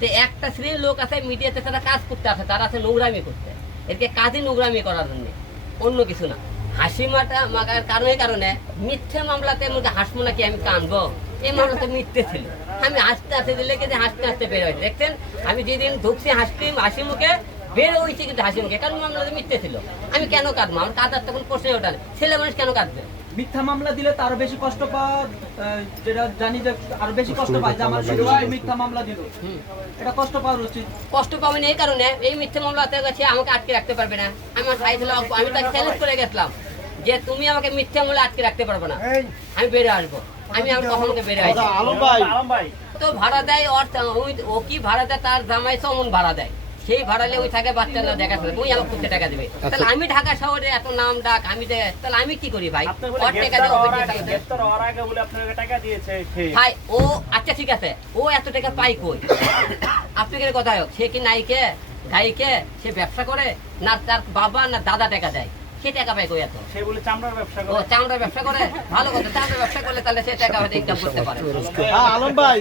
যে একটা শ্রেণীর লোক আছে মিডিয়াতে তারা কাজ করতে আসে, তারা আছে নোংরামি করতে, এদেরকে কাজই নোংরামি করার জন্য, অন্য কিছু না। হাসিমাটা মাগার কারণে মিথ্যে মামলাতে মধ্যে হাসবো নাকি আমি কানবো, এই মামলাতে মিথ্যে ছিল। আমি হাসতে হাসতে দিলে কিন্তু হাসতে হাসতে বের হয়েছে, দেখছেন আমি যেদিন ঢুকছি হাসি মুখে বের হয়েছে, কিন্তু হাসি মুখে, কারণ মামলাতে মিথ্যে ছিল। আমি কেন কাঁদবো? আমার কাঁদার তখন প্রশ্নই ওঠে না। ছেলে মানুষ কেন কাঁদবে? মিথ্যা মামলা দিলে তো আরো বেশি কষ্ট পাওয়া, যেটা জানি যে আরো বেশি কষ্ট পায় যে আমার মিথ্যা মামলা দিল, এটা কষ্ট পাওয়া উচিত। কষ্ট পাবেন এই কারণে, এই মিথ্যে মামলাতে গেছে আমাকে আটকে রাখতে পারবে না। আমার ভাই ছিল, আমি তাকে চ্যালেঞ্জ করে গেছিলাম যে তুমি আমাকে মিথ্যে মামলা আটকে রাখতে পারবে না, আমি বেড়ে আসবো। আমি কখনো বেড়ে আসি তো ভাড়া দেয়, ও কি ভাড়া দেয়, তার জামাই সমন ভাড়া দেয়, সেই ভাড়ালে ওই থাকে বাচ্চারা দেখাশোনা, ওই আমার করতে টাকা দেবে। তাহলে আমি ঢাকা শহরে এত নাম ডাক, আমি তাহলে আমি কি করি ভাই? ভাই ও আচ্ছা ঠিক আছে, ও এত টাকা পাই কই? আপনাদের কথা হোক, সে কি নাইকে গাইকে সে ব্যবসা করে, না তার বাবা না দাদা টাকা দেয়, সে টাকা পায় কই এত? সে বলে চামড়ার ব্যবসা করে। ও চামড়ার ব্যবসা করে, ভালো কথা, চামড়ার ব্যবসা করলে তাহলে সে টাকা হয়তো ইনকাম করতে পারে। আলম ভাই